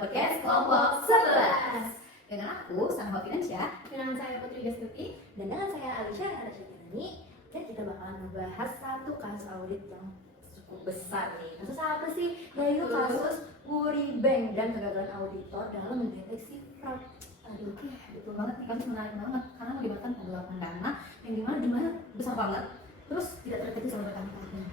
podcast kelompok 11 dengan aku, Sanwa Finansyah, dengan saya Putri Destuti, dan dengan saya Alisha Arasyadani. Dan kita bakalan membahas satu kasus audit yang cukup besar nih. Kasus apa sih? Yaitu kasus Wuri Bank dan kegagalan auditor dalam mendeteksi fraud. Aduh, betul banget nih, kasus menarik banget karena melibatkan penggelapan dana yang dimana jumlahnya besar banget, terus tidak terdeteksi selama bertahun-tahun.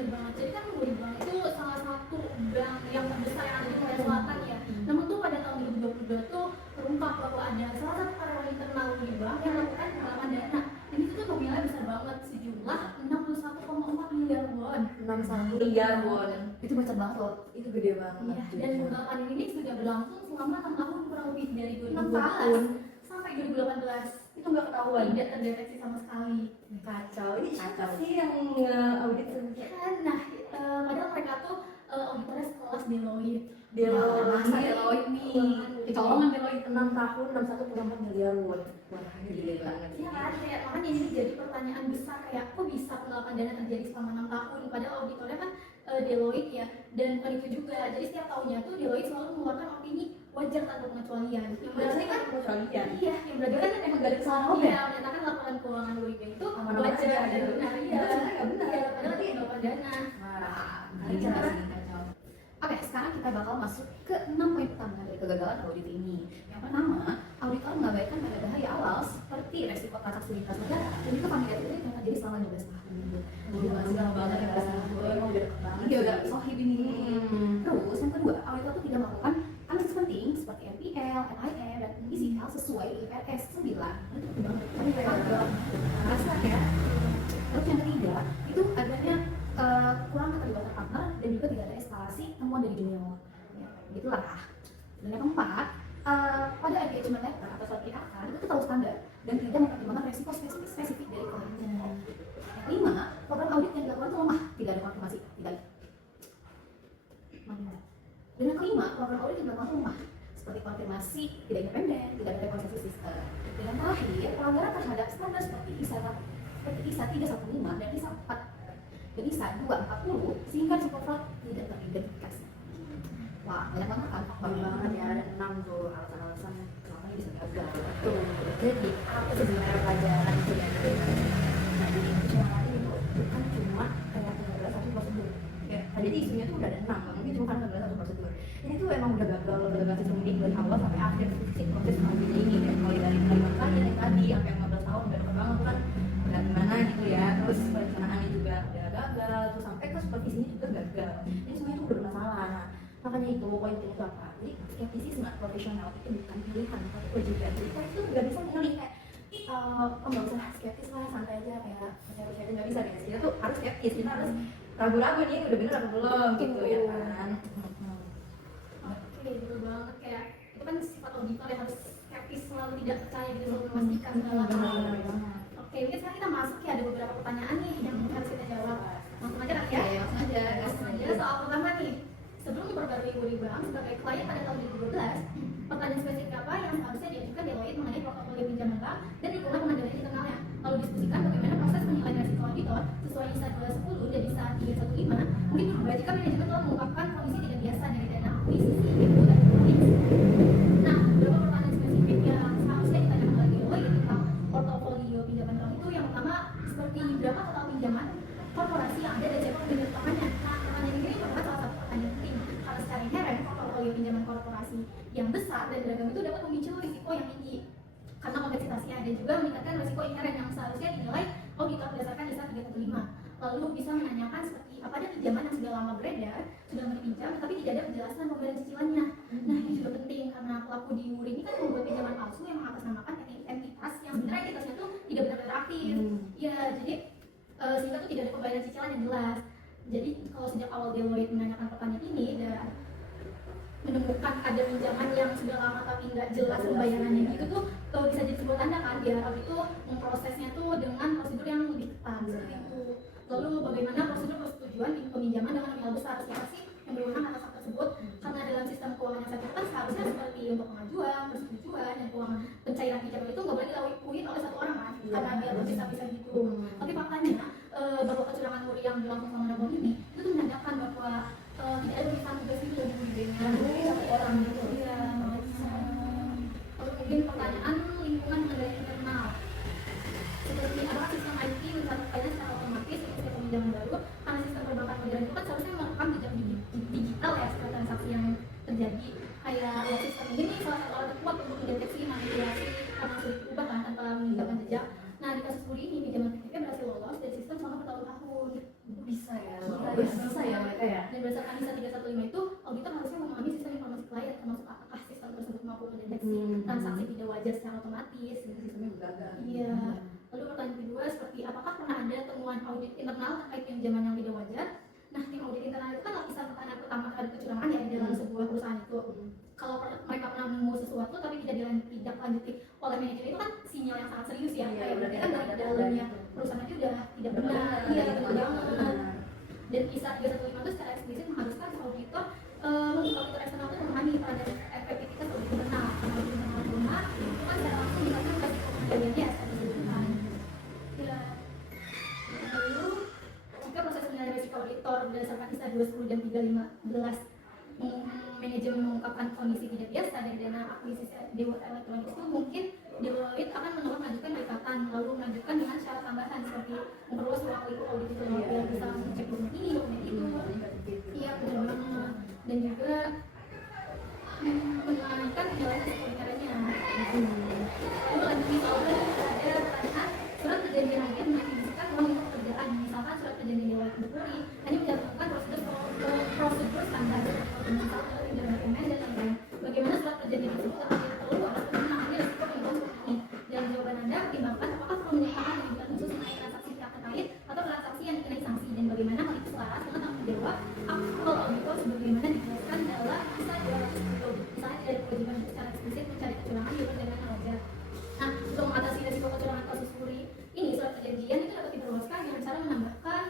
benar banget. Jadi kan Wuri Bank itu salah satu bank yang terbesar yang ada di Korea Selatan ya. Namun tuh pada tahun 2022 tuh terungkap bahwa ada salah satu karyawan internal Wuri Bank yang melakukan penggelapan dana. Dan itu tuh nominalnya besar banget, sejumlah 61,4 miliar won. 61 miliar won. Itu banyak banget loh. Itu gede banget. Iya, dan penggelapan ini sudah berlangsung selama 6 tahun, kurang lebih dari 6 tahun 2012 sampai 2018. itu nggak ketahuan. Tidak terdeteksi sama sekali. Kacau. Ini siapa Kacau. sih yang audit sebenarnya? Nah, padahal mereka tuh auditornya sekelas Deloitte. Masa Deloitte nih, kecolongan Deloitte 6 tahun 61,4 miliar won. Wah, ini gede banget. Iya kan, kayak makanya ini jadi pertanyaan besar kayak kok bisa penggelapan dana terjadi selama 6 tahun padahal auditornya kan Deloitte ya, dan bukan itu juga. Jadi setiap tahunnya tuh Deloitte selalu mengeluarkan opini wajar tanpa pengecualian. Yang berarti kan pengecualian. iya, yang berarti kan emang gak ada kesalahan ya? ya, menyatakan laporan keuangan Wuri Bank itu Aman-aman wajar aja, dan benar. Iya, Padahal sebenarnya nggak benar. Iya, padahal itu penggelapan dana. kacau. Oke, sekarang kita bakal masuk ke 6 poin utama dari kegagalan audit ini. Yang pertama, auditor mengabaikan pada bahaya awal seperti resiko transaksi lintas negara dan juga familiaritas yang terjadi selama 12 tahun. Masih lama banget ya, 12 tahun. Emang udah deket banget. Iya, udah sohib ini. Terus yang kedua, auditor itu tidak melakukan analisis penting seperti NPL, NIM, dan ECL sesuai IFRS 9. Itu banget. Rasa ya. Terus yang ketiga, itu adanya kurang keterlibatan partner dan juga tidak ada eskalasi temuan dari junior. Ya, gitulah. Dan yang keempat, pada engagement letter atau surat ikatan itu tahu standar dan tidak mempertimbangkan resiko spesifik dari kliennya. Yang kelima, program audit yang dilakukan itu lemah, tidak ada konfirmasi, tidak. Dan yang kelima, program audit yang dilakukan lemah, seperti konfirmasi tidak independen, tidak ada rekonstruksi sistem. Dan yang terakhir, pelanggaran terhadap standar seperti ISA 315 dan ISA 4 dan ISA 240 sehingga risiko fraud tidak teridentifikasi. Wah, banyak banget kan? Banyak banget ya, ada 6 tuh alasan-alasan Kenapa ini bisa gagal? Betul. Jadi apa sebenarnya pelajaran itu ya? Nah, jadi kecuali itu bukan cuma kayak kegagalan satu prosedur. Ya. Nah, jadi isunya tuh udah ada 6, nggak mungkin cuma karena kegagalan satu prosedur. Ini tuh emang udah gagal sistematik dari awal sampai akhir si proses audit ini, kayak mulai dari penerimaan yang tadi sampai 15 tahun udah berkembang tuh kan udah gimana gitu ya. Terus perencanaannya juga udah gagal, terus sampai ke supervisinya juga gagal. Jadi semuanya tuh udah bermasalah. Nah, makanya itu poin penting itu apa? Jadi skeptisisme profesional itu bukan pilihan, tapi kewajiban. Jadi kita itu nggak bisa milih kayak nggak usah skeptis lah, santai aja kayak percaya nggak bisa guys. Kita tuh harus skeptis, kita harus ragu-ragu nih udah bener apa belum gitu ya kan. Oke, betul banget, kayak itu kan sifat auditor yang harus skeptis, selalu tidak percaya gitu, selalu memastikan segala hal. Oke, mungkin sekarang kita masuk ya, ada beberapa pertanyaan nih yang harus kita jawab. Langsung aja kan ya? Ya, langsung aja. Langsung aja. Soal pertama nih, sebelum memperbarui Wuri Bank sebagai klien pada tahun 2012, pertanyaan spesifik apa yang seharusnya diajukan Deloitte mengenai portofolio pinjaman bank dan lingkungan pengendalian internalnya? Lalu diskusikan bagaimana proses penilaian risiko auditor sesuai ISA 210 dan ISA 315. Mungkin jika manajemen telah mengungkapkan kondisi tidak biasa dari dana akuisisi ibu dan lain. Nah, beberapa pertanyaan spesifik yang seharusnya ditanyakan oleh Deloitte tentang portofolio pinjaman bank itu yang pertama seperti berapa total pinjaman korporasi yang ada dan siapa pemilik utamanya. Nah, pertanyaan ini merupakan salah satu pertanyaan penting karena secara inheren portofolio pinjaman korporasi yang besar dan beragam itu dapat memicu risiko yang tinggi karena kompleksitasnya dan juga meningkatkan risiko inheren yang seharusnya dinilai auditor berdasarkan ISA 315. Lalu bisa menanyakan seperti apa ada pinjaman yang sudah lama beredar, sudah dipinjam tetapi tidak ada penjelasan pembayaran cicilannya. Nah, ini juga penting karena pelaku di Wuri ini kan membuat pinjaman palsu yang mengatasnamakan entitas yang sebenarnya entitasnya tuh tidak benar-benar aktif. Ya, jadi sehingga tuh tidak ada pembayaran cicilan yang jelas. Jadi kalau sejak awal Deloitte menanyakan pertanyaan ini dan menemukan ada pinjaman yang sudah lama tapi nggak jelas pembayarannya gitu tuh bisa jadi sebuah tanda kan dia itu memprosesnya tuh dengan prosedur yang lebih ketat seperti itu. Lalu bagaimana prosedur persetujuan peminjaman dengan nominal besar, siapa sih yang berwenang atas hal tersebut? Karena dalam sistem keuangan yang saya kan seharusnya seperti untuk pengajuan, persetujuan, dan keuangan pencairan pinjaman itu nggak boleh dilakuin oleh satu orang kan, karena dia terpisah-pisah gitu. Tapi faktanya bahwa kecurangan Wuri yang berlangsung selama 6 tahun ini itu tuh menandakan bahwa tidak ada pemisahan tugas itu dari Wuri Bank, satu orang gitu berdasarkan ISA 315 itu, auditor harusnya memahami sistem informasi klien, termasuk apakah sistem tersebut mampu mendeteksi transaksi tidak wajar secara otomatis. Sistemnya gagal. Iya. Lalu pertanyaan kedua seperti apakah pernah ada temuan audit internal terkait pinjaman yang tidak wajar? Nah, tim audit internal itu kan lapisan pertanyaan pertama terhadap kecurangan ya di dalam sebuah perusahaan itu. Kalau mereka pernah nemu sesuatu tapi tidak lanjuti oleh manajer, itu kan sinyal yang sangat serius ya. Kayak berarti kan dari dalamnya perusahaan itu udah tidak benar. Iya, betul banget. Dan ISA 315 itu secara eksplisit mengharuskan auditor auditor eksternal itu memahami pada efektivitas audit internal. Karena audit internal benar, itu kan secara langsung dikatakan resiko pengendaliannya secara keseluruhan. Ya. Lalu jika proses penilaian resiko auditor berdasarkan ISA 210 dan 315 manajemen mengungkapkan kondisi tidak biasa dari dana akuisisi Dewa Elektronik itu, mungkin Deloitte akan menolak melanjutkan dekatan, lalu melanjutkan dengan syarat tambahan seperti memperluas ruang lingkup audit itu biar bisa mengecek dokumen ini, dokumen itu. Iya, benar banget. Dan juga mengamankan penilaian resiko negaranya. Lalu lanjut soalnya ada pertanyaan surat perjanjian agen mengizinkan uang untuk pekerjaan, misalkan surat perjanjian Deloitte Mercury hanya mencantumkan prosedur standar misalkan pinjaman dokumen dan lain-lain. Bagaimana surat perjanjian tersebut akan perlu atas menangani resiko penerimaan seperti ini? Dan jawaban Anda pertimbangkan apakah perlu menyatakan kewajiban khusus mengenai transaksi pihak terkait atau transaksi yang dikenai sanksi, dan bagaimana hal itu selaras dengan tanggung jawab aktual auditor sebagaimana dijelaskan dalam ISA 210. Misalnya tidak ada kewajiban untuk secara eksplisit mencari kecurangan di luar dana yang wajar. Nah, untuk mengatasi resiko kecurangan kasus Puri ini, surat perjanjian itu dapat diperluaskan dengan cara menambahkan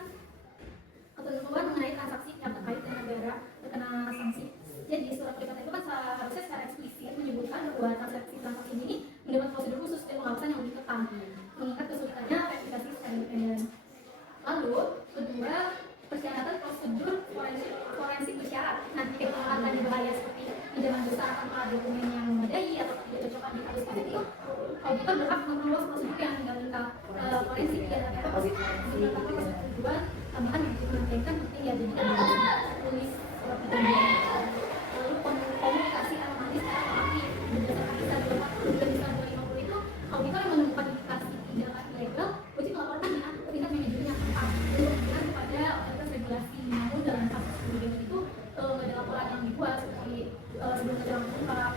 ketentuan mengenai transaksi yang terkait dengan negara terkena sanksi. Jadi surat perikatan itu kan seharusnya secara eksplisit menyebutkan bahwa transaksi ini mendapat prosedur khusus dan pengawasan yang lebih ketat, mengingat kesulitannya verifikasi secara independen. Lalu kedua, persyaratan prosedur forensik bersyarat. Nah, jika akan berbahaya seperti pinjaman besar tanpa dokumen yang memadai atau tidak cocok di kasus itu, auditor berhak memperluas prosedur yang menggunakan forensik dan menetapkan prosedur tujuan tambahan yang diperlukan penting ya. Jadi tulis surat perjanjian. Lalu komunikasi anomalis secara aktif berdasarkan ISA 240 dan ISA 250 itu, auditor yang menemukan indikasi tindakan ilegal wajib melaporkannya ke tingkat manajernya untuk kepada otoritas regulasi. Namun dalam kasus kemudian itu nggak ada laporan yang dibuat seperti sebelum kecurangan terungkap.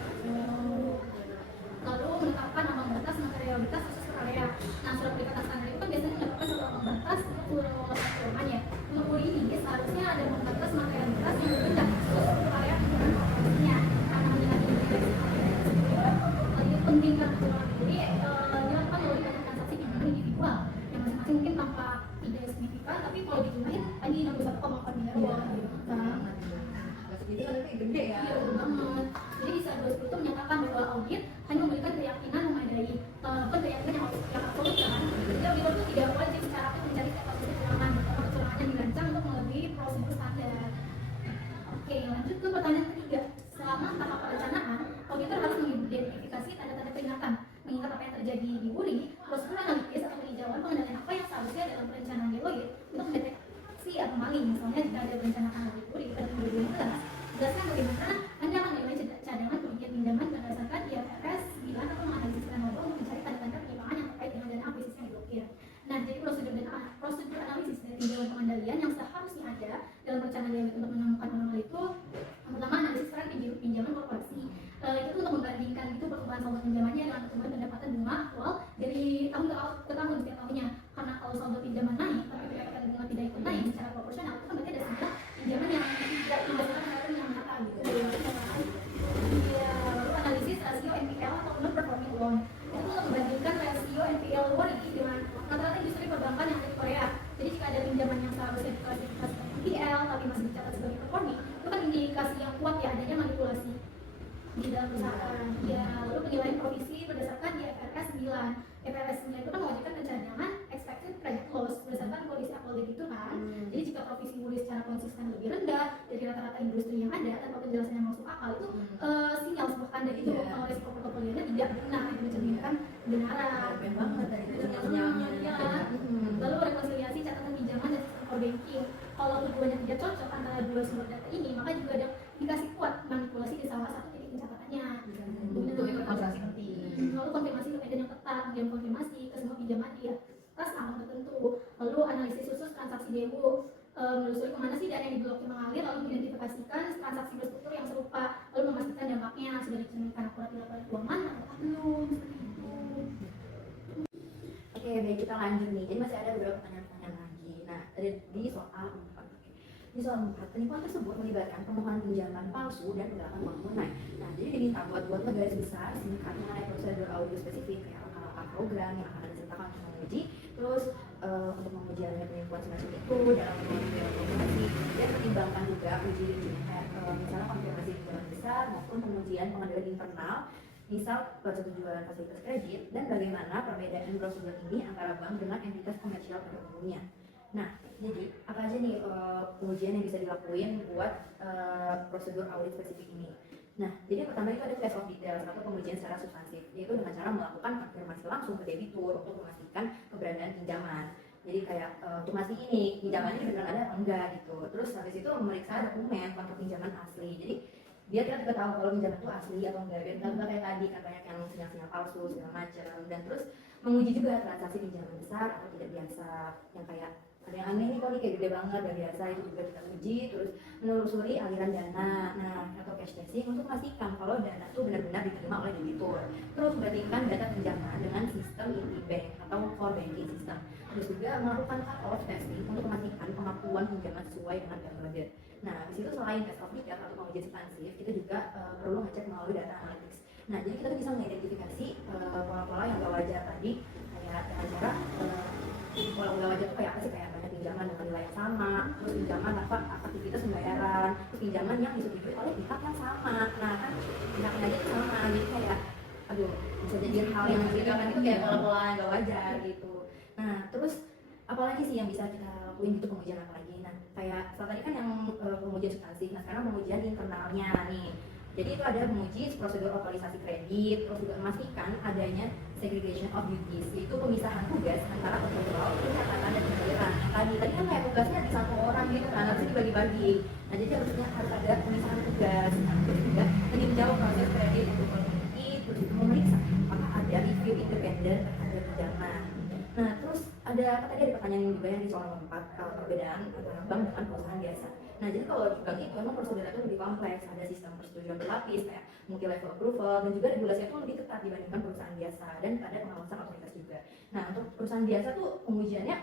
Lalu menetapkan ambang batas materialitas khusus per area. Nah, surat perikatan standar itu kan biasanya menetapkan suatu ambang batas untuk seluruh kecurangan ya. Untuk Puri ini seharusnya ada ambang batas materialitas yang berbeda khusus per area penggunaan operasinya. Karena mengingat ini penting karena kecurangan Puri dilakukan melalui banyak transaksi pinjaman individual yang masing-masing mungkin tampak tidak signifikan, tapi kalau dijumlahin tadi 61,4 miliar uang. Itu kan lebih gede ya. Iya, betul banget. Jadi ISA 210 itu menyatakan bahwa audit hanya memberikan keyakinan memadai, keyakinan yang absolut kan. Jadi auditor itu tidak wajib secara aktif mencari kasus kecurangan atau kecurangan yang dirancang untuk melebihi prosedur standar. Oke, lanjut ke pertanyaan ketiga. Selama tahap perencanaan, auditor harus mengidentifikasi tanda-tanda peringatan. Mengingat apa yang terjadi di Puri, prosedur analisis atau peninjauan pengendalian apa yang seharusnya dalam perencanaan Deloitte untuk mendeteksi anomali. Misalnya jika ada perencanaan di Puri pada tahun 2015, jelaskan bagaimana Anda akan menilai cadangan kerugian pinjaman berdasarkan IFRS 9 atau menganalisis laba untuk mencari tanda-tanda penyimpangan yang terkait dengan dana akuisisi yang diblokir. Nah, jadi prosedur analisis dari tinjauan pengendalian yang seharusnya ada dalam perencanaan Deloitte untuk menemukan anomali itu, yang pertama analisis tren pinjaman korporasi. Itu untuk membandingkan itu pertumbuhan saldo pinjamannya dengan pertumbuhan pendapatan bunga aktual dari tahun ke tahun setiap tahunnya. Karena kalau saldo pinjaman naik tapi pendapatan bunga tidak ikut naik secara proporsional, itu kan berarti ada sebuah pinjaman yang tidak menghasilkan return yang nyata gitu. Iya, lalu analisis rasio NPL atau non performing loan. Itu untuk membandingkan rasio NPL luar negeri dengan rata-rata industri perbankan yang ada di Korea. Jadi jika ada pinjaman yang seharusnya diklasifikasikan NPL tapi masih dicatat sebagai performing, itu kan indikasi yang kuat ya adanya manipulasi di dalam perusahaan. Ya, lalu penilaian provisi berdasarkan IFRS 9. IFRS 9 itu kan mewajibkan pencadangan expected credit loss berdasarkan kondisi aktual gitu kan. Jadi jika provisi Puri secara konsisten lebih rendah dari rata-rata industri yang ada tanpa penjelasan yang masuk akal, itu sinyal sebuah tanda itu kalau resiko portofolionya tidak benar, mencerminkan kebenaran. Banget dari itu sinyalnya. Ya. Lalu rekonsiliasi catatan pinjaman dan sistem core banking. Kalau keduanya tidak cocok antara dua sumber data ini, maka juga ada indikasi kuat manipulasi di salah satu titik pencatatannya. Itu konsentrasi penting. Lalu konfirmasi kemudian yang ketat, kemudian konfirmasi ke semua pinjaman di atas ambang tertentu. Lalu analisis khusus transaksi demo, menelusuri kemana sih dana yang diblokir mengalir, lalu mendeklarasikan transaksi berstruktur yang serupa, lalu memastikan dampaknya sudah dicerminkan akurat di laporan keuangan atau belum, seperti itu. Oke, baik, kita lanjut nih. Jadi masih ada beberapa pertanyaan-pertanyaan lagi. Nah, di soal 4. Di soal 4, penipuan tersebut melibatkan pemohonan pinjaman palsu dan pengelapan uang tunai. Nah, jadi diminta buat garis besar singkat mengenai prosedur audit spesifik kayak langkah-langkah program yang akan disertakan untuk menguji, terus untuk menguji adanya penipuan semacam itu dalam mengambil informasi dan pertimbangkan juga uji misalnya konfirmasi pinjaman besar maupun pengujian pengendalian internal, misal persetujuan fasilitas kredit dan bagaimana perbedaan prosedur ini antara bank dengan entitas komersial pada umumnya. Nah, jadi apa aja nih pengujian yang bisa dilakuin buat prosedur audit spesifik ini? Nah, jadi yang pertama itu ada test of details atau pengujian secara substansif, yaitu dengan cara melakukan konfirmasi langsung ke debitur untuk memastikan keberadaan pinjaman. Jadi kayak untuk masih ini pinjaman ini benar ada atau enggak gitu. Terus habis itu memeriksa dokumen kontrak pinjaman asli. Jadi biar kita juga tahu kalau pinjaman itu asli atau enggak. Biar kita enggak kayak tadi kan banyak yang sinyal-sinyal palsu segala macam. Dan terus menguji juga transaksi pinjaman besar atau tidak biasa yang kayak ada yang aneh nih kok nih kayak gede banget dan biasa, itu juga kita uji. Terus menelusuri aliran dana atau cash tracing untuk memastikan kalau dana itu benar-benar diterima oleh debitur. Terus bandingkan data pinjaman dengan sistem e-bank atau core banking system. Terus juga melakukan cut-off testing untuk memastikan pengakuan pinjaman sesuai dengan budget. Nah, di situ selain test of detail atau pengujian substansif, kita juga perlu ngecek melalui data analytics. Nah, jadi kita tuh bisa mengidentifikasi pola-pola yang gak wajar tadi, kayak dengan cara pola gak wajar itu kayak apa sih, kayak banyak pinjaman dengan nilai yang sama, terus pinjaman tanpa aktivitas pembayaran, terus pinjaman yang disetujui oleh pihak yang sama. Nah, kan pihaknya aja sama, jadi kayak aduh bisa jadi hal yang mencurigakan itu kayak pola-pola yang gak wajar gitu. Nah, terus apalagi sih yang bisa kita lakuin gitu, pengujian apa lagi? Nah, kayak tadi kan yang pengujian substansif, nah sekarang pengujian internalnya nih. Jadi itu ada menguji prosedur otorisasi kredit, terus juga memastikan adanya segregation of duties, yaitu pemisahan tugas antara kontrol, pencatatan, dan pembayaran. Tadi kan kayak tugasnya di satu orang gitu kan, harusnya dibagi-bagi. Nah, jadi harusnya harus ada pemisahan tugas. Nah, terus juga meninjau proses kredit untuk memiliki, terus juga memeriksa apakah ada review independen terhadap pinjaman. Nah, terus ada apa tadi, ada pertanyaan juga yang di soal 4, perbedaan antara bank dengan perusahaan biasa. Nah, jadi kalau di bank itu memang prosedurnya itu lebih kompleks, ada sistem persetujuan berlapis kayak multi level approval, dan juga regulasinya itu lebih ketat dibandingkan perusahaan biasa, dan ada pengawasan otoritas juga. Nah, untuk perusahaan biasa tuh pengujiannya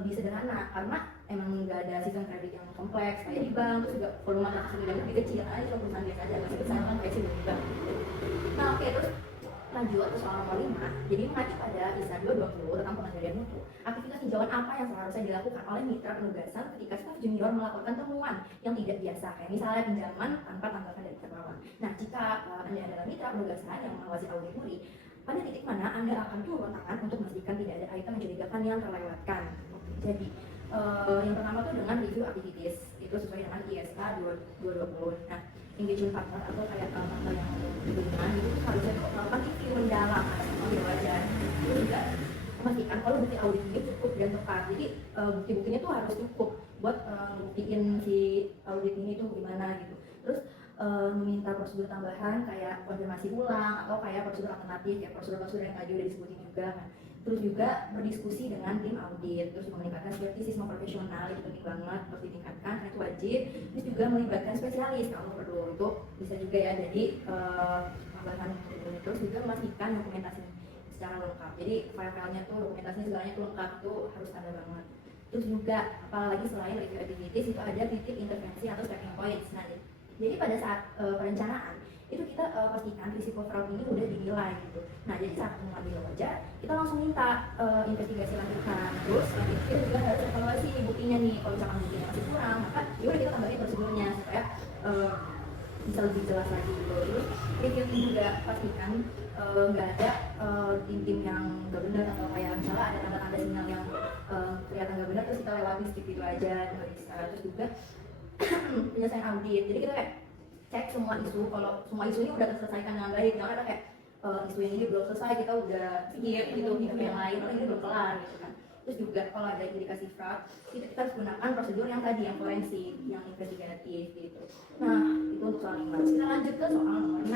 lebih sederhana karena emang nggak ada sistem kredit yang kompleks kayak di bank, terus juga volume transaksi lebih kecil, karena cuma perusahaan biasa aja masih besar kan kayak sih di bank. Nah, oke, terus lanjut ke soal nomor 5. Jadi mengacu pada ISA 220 tentang pengendalian mutu, aktivitas tinjauan apa yang seharusnya dilakukan oleh mitra penugasan ketika staf junior melakukan temuan yang tidak biasa, kayak misalnya pinjaman tanpa tanggapan dari pihak lawan. Nah, jika Anda adalah mitra penugasan yang mengawasi audit muri, pada titik mana Anda akan turun tangan untuk memastikan tidak ada item mencurigakan yang terlewatkan. Jadi yang pertama tuh dengan review activities, itu sesuai dengan ISK 220. Nah, engagement partner atau kayak partner yang berhubungan itu harusnya melakukan review mendalam atau wajar. Itu juga memastikan kalau bukti audit ini cukup dan tepat. Jadi bukti-buktinya tuh harus cukup buat buktiin si audit ini tuh gimana gitu. Terus meminta prosedur tambahan kayak konfirmasi ulang atau kayak prosedur alternatif, kayak prosedur-prosedur yang tadi udah disebutin juga kan. Terus juga berdiskusi dengan tim audit, terus meningkatkan skeptisisme profesional, itu penting banget, harus ditingkatkan, itu wajib. Terus juga melibatkan spesialis kalau perlu, itu bisa juga ya, jadi tambahan. Terus juga memastikan dokumentasi secara lengkap, jadi file-filenya tuh, dokumentasinya segalanya tuh lengkap, tuh harus ada banget. Terus juga apalagi selain review activities itu ada titik intervensi atau stepping points. Nah, jadi pada saat perencanaan itu kita pastikan risiko fraud ini udah dinilai gitu. Nah, jadi saat mengambil wajar kita langsung minta investigasi lanjutan. Terus kita juga harus evaluasi buktinya nih, kalau misalkan buktinya masih kurang maka yaudah kita tambahin prosedurnya supaya bisa lebih jelas lagi gitu. Terus review juga pastikan nggak ada tim-tim yang nggak benar, atau kayak misalnya ada tanda-tanda sinyal yang kelihatan nggak benar terus kita lewatin sedikit gitu aja. Terus juga penyelesaian audit, jadi kita kayak cek semua isu, kalau semua isu ini udah terselesaikan dengan baik, jangan ada kayak isu yang ini belum selesai kita udah pikir gitu, yang lain ini belum kelar gitu kan. Terus juga kalau ada indikasi fraud itu kita harus gunakan prosedur yang tadi, yang forensik, yang investigatif gitu. Nah, itu untuk soal 5. Kita lanjut ke soal nomor 6.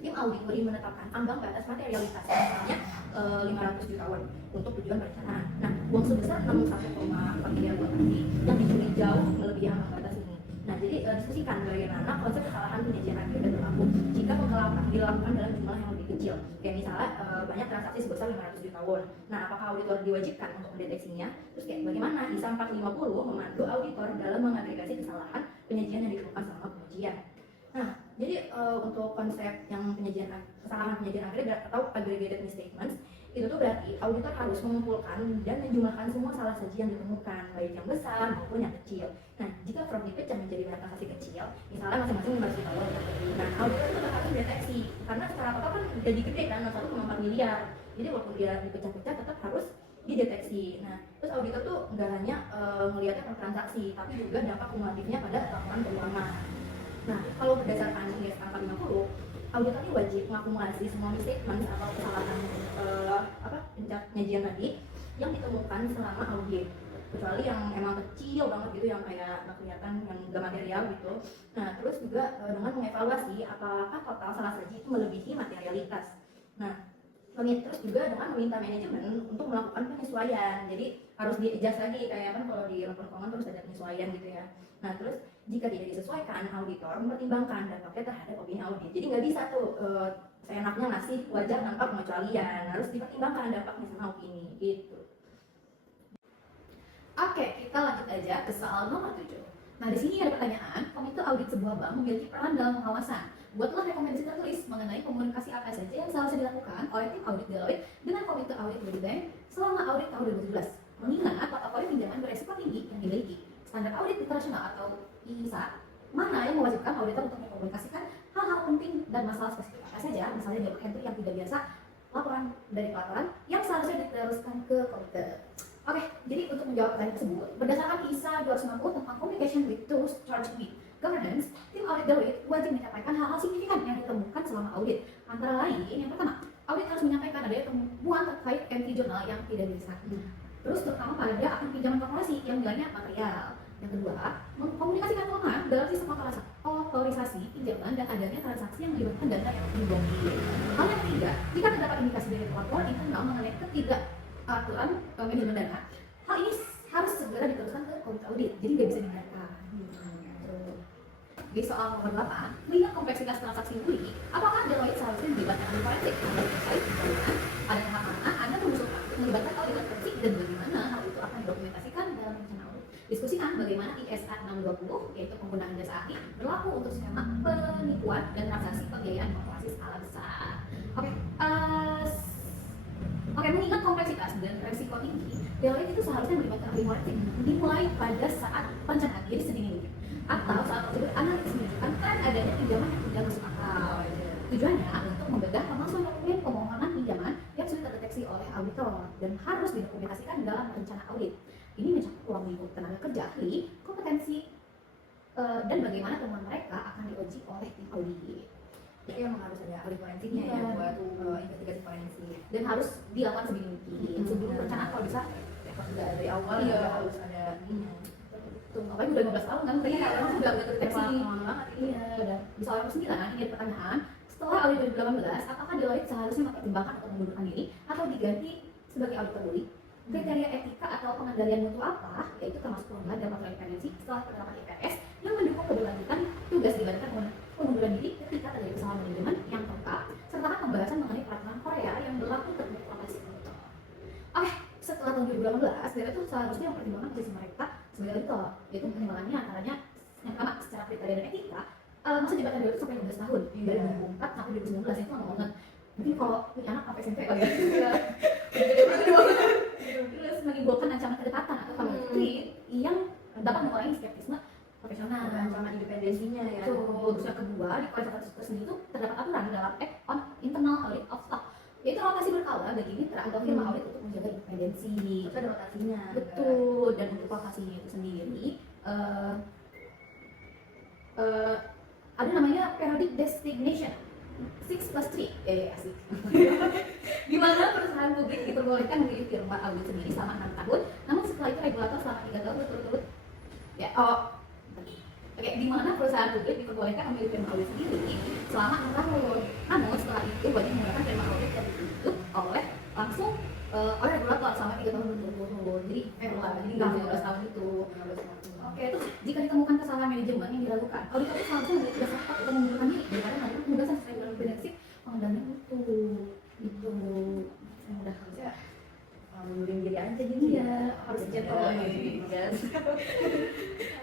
Tim audit muri menetapkan ambang batas materialitas misalnya 500 juta won untuk tujuan perencanaan. Nah, uang sebesar 61,4 miliar won tadi yang dicuri jauh melebihi ambang batas ini. Nah, jadi diskusikan bagaimana konsep kesalahan penyajian akhir dan berlaku jika penggelapan dilakukan dalam jumlah yang lebih kecil. Kayak misalnya banyak transaksi sebesar 500 juta won. Nah, apakah auditor diwajibkan untuk mendeteksinya? Terus kayak bagaimana ISA 450 memandu auditor dalam mengagregasi kesalahan penyajian yang ditemukan selama pengujian. Nah, jadi untuk konsep yang kesalahan penyajian agregat atau aggregated misstatements itu tuh berarti auditor harus mengumpulkan dan menjumlahkan semua salah saji yang ditemukan, baik yang besar maupun yang kecil. Nah, jika fraud dipecah menjadi banyak transaksi kecil, misalnya masing-masing 500 juta won, nah auditor itu harus mendeteksi karena secara total kan jadi gede kan, 1,4 miliar. Jadi walaupun dia dipecah-pecah tetap harus dideteksi. Nah, terus auditor tuh nggak hanya melihatnya per transaksi, tapi juga dampak kumulatifnya pada laporan keuangan. Nah, kalau berdasarkan IAS 450, auditor ini wajib mengakumulasi semua misstatement atau kesalahan penyajian tadi yang ditemukan selama audit, kecuali yang emang kecil banget gitu, yang kayak nggak kelihatan, yang nggak material gitu. Nah, terus juga dengan mengevaluasi apakah total salah saji itu melebihi materialitas. Nah, terus juga dengan meminta manajemen untuk melakukan penyesuaian. Jadi harus di-adjust lagi, kayak kan kalau di laporan keuangan terus ada penyesuaian gitu ya. Nah, terus jika tidak disesuaikan, auditor mempertimbangkan dampaknya terhadap opini audit. Jadi nggak bisa tuh seenaknya ngasih wajar tanpa pengecualian, harus dipertimbangkan dampaknya sama opini gitu. Oke, kita lanjut aja ke soal nomor 7. Nah, di sini ada pertanyaan, komite audit sebuah bank memiliki peran dalam pengawasan. Buatlah rekomendasi tertulis mengenai komunikasi apa saja yang seharusnya dilakukan oleh tim audit Deloitte dengan komite audit World Bank selama audit tahun 2017. Mengingat portofolio pinjaman beresiko tinggi yang dimiliki, standar audit internasional atau ISA, mana yang mewajibkan auditor untuk mengkomunikasikan hal-hal penting dan masalah spesifik apa saja, misalnya dialog entry yang tidak biasa, laporan dari pelaporan yang seharusnya diteruskan ke komite. Oke, jadi untuk menjawab pertanyaan tersebut, berdasarkan ISA 260 tentang Communication with Tools Charged with Governance, tim audit Deloitte wajib menyampaikan hal-hal signifikan yang ditemukan selama audit. Antara lain, yang pertama, audit harus menyampaikan adanya temuan terkait entry jurnal yang tidak biasa. Terus terutama pada akun pinjaman korporasi yang nilainya material. Yang kedua, mengkomunikasikan kelemahan dalam sistem otorisasi pinjaman dan adanya transaksi yang melibatkan dana yang diblokir. Hal yang ketiga, jika terdapat indikasi dari pelapor internal mengenai ketidakaturan manajemen dana, hal ini harus segera diteruskan ke komite audit, jadi nggak bisa dibiarkan. Di soal nomor 8, melihat kompleksitas transaksi beli, apakah Deloitte seharusnya dilibatkan ahli forensik? Ada tahap mana Anda mengusulkan melibatkan auditor forensik dan bagaimana hal itu akan didokumentasikan dalam rencana audit? Diskusikan bagaimana ISA 620, yaitu penggunaan jasa ahli, berlaku untuk skema penipuan dan transaksi pembiayaan korporasi skala besar. Oke, mengingat kompleksitas dan resiko tinggi, Deloitte itu seharusnya melibatkan ahli forensik dimulai pada saat perencanaan, jadi sedini mungkin, atau saat prosedur analisis menunjukkan tren adanya pinjaman yang tidak masuk akal. Tujuannya untuk membedah pemalsuan dokumen permohonan pinjaman yang sudah terdeteksi oleh auditor dan harus didokumentasikan dalam rencana audit. Ini mencakup ruang lingkup tenaga kerja ahli, kompetensi, dan bagaimana temuan mereka akan diuji oleh tim audit. Jadi emang harus ada ahli forensiknya ya buat investigasi forensik, dan harus dilakukan sebelum mungkin. Sebelum perencanaan kalau bisa dari awal ya harus ada ininya. Tuh, makanya udah 15 tahun kan, kayaknya orang sudah terdeteksi. Banget. Iya, dan di soal nomor 9, ini ada pertanyaan, setelah audit 2018, apakah Deloitte seharusnya mempertimbangkan untuk mengundurkan diri atau diganti sebagai auditor buli? Kriteria etika atau pengendalian mutu apa, yaitu termasuk perubahan dan kontrol independensi setelah penerapan IPS yang mendukung keberlanjutan tugas dibandingkan pengunduran diri ketika terjadi kesalahan manajemen yang lengkap, serta pembahasan mengenai peraturan Korea yang berlaku terhadap profesi auditor. Oke, setelah tahun 2018, Deloitte itu seharusnya mempertimbangkan posisi mereka sebagai auditor, yaitu pertimbangannya antaranya yang pertama secara kriteria dan etika, masa jabatan Deloitte sampai 15 tahun dari 2004 sampai 2019, itu lama banget. Mungkin kalau punya anak sampai SMP kali ya. Terus menimbulkan ancaman kedekatan atau konflik yang dapat mengurangi skeptisme profesional, ancaman independensinya ya. Terus yang kedua, di kualitas tersendiri itu terdapat aturan dalam Act on Internal Audit of Stock, yaitu rotasi berkala bagi mitra atau firma audit untuk menjaga independensi. Itu ada rotasinya. Betul, dan untuk rotasinya itu sendiri ada namanya periodic designation 6+3, asik. Di mana perusahaan publik diperbolehkan memilih firma audit sendiri selama 6 tahun, namun setelah itu regulator selama 3 tahun berturut-turut. Di mana perusahaan publik diperbolehkan memilih firma audit sendiri selama 6 tahun. Namun setelah itu wajib menggunakan firma audit yang ditunjuk langsung oleh regulator selama 3 tahun berturut-turut. Jadi fair lah, jadi nggak 15 tahun itu. Oke, terus jika ditemukan kesalahan kesalahan manajemen yang diragukan. Auditor itu seharusnya tidak dapat untuk mengundurkan diri daripada melakukan penugasan sesuai dengan prinsip pengendalian mutu. Gitu. Yang udah kerja mundurin diri aja gitu. Iya, harus gentle guys.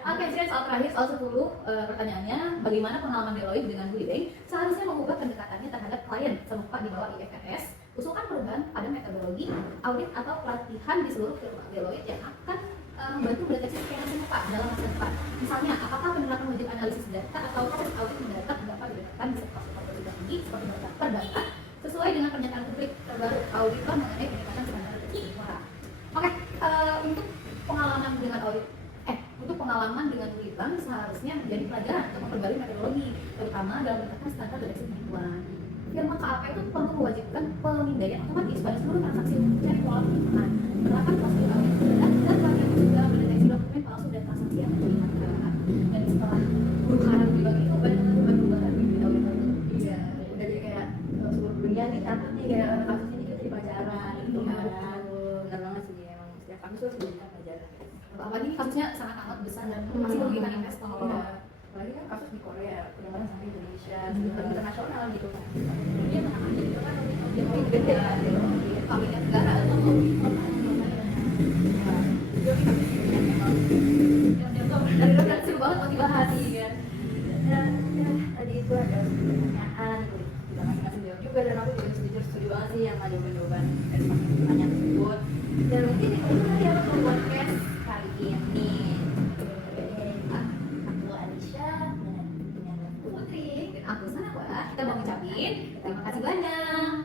Oke, jadi soal terakhir, soal 10 pertanyaannya, bagaimana pengalaman Deloitte dengan Woody Bank seharusnya mengubah pendekatannya terhadap klien serupa di bawah IFRS, usulkan perubahan pada metodologi, audit atau pelatihan di seluruh firma Deloitte yang akan membantu mendeteksi skema serupa dalam masa depan. Misalnya, apakah penerapan wajib analisis data atau proses audit mendadak dapat diberikan di sektor berbeda tinggi seperti perbankan sesuai dengan pernyataan publik terbaru auditor mengenai peningkatan standar deteksi suara. Oke, untuk pengalaman dengan audit untuk pengalaman dengan Woody Bank seharusnya menjadi pelajaran untuk memperbarui metodologi, terutama dalam meningkatkan standar deteksi penipuan. Firma KAP itu perlu mewajibkan pemindaian otomatis pada seluruh transaksi untuk mencari pola penipuan, menerapkan prosedur audit mendadak dan pelatihan juga mendeteksi dokumen palsu dan transaksi yang menyimpan. Dan setelah perubahan Woody Bank itu banyak perubahan di auditor itu. Iya, udah jadi kayak seluruh dunia nih catat nih kayak kasus ini kita jadi pelajaran gitu kan. Benar banget sih emang setiap kasus harus dijadikan pelajaran. Apalagi kasusnya sangat amat besar dan masih merugikan investor. Iya. Apalagi kan kasus di Korea, penyebaran sampai Indonesia, internasional gitu kan. Dia menangani itu kan audit gede ya, kabinet negara atau dari dokter seru banget mau dibahas kan. Dan ya tadi itu ada pertanyaan gitu. Kita masing-masing jawab juga dan aku juga setuju banget sih yang ada jawaban dari pertanyaan tersebut. Dan mungkin itu tadi aku membuat podcast kali ini. Aku Alicia dan Putri dan aku Sanakwa, kita mau ngucapin terima kasih banyak.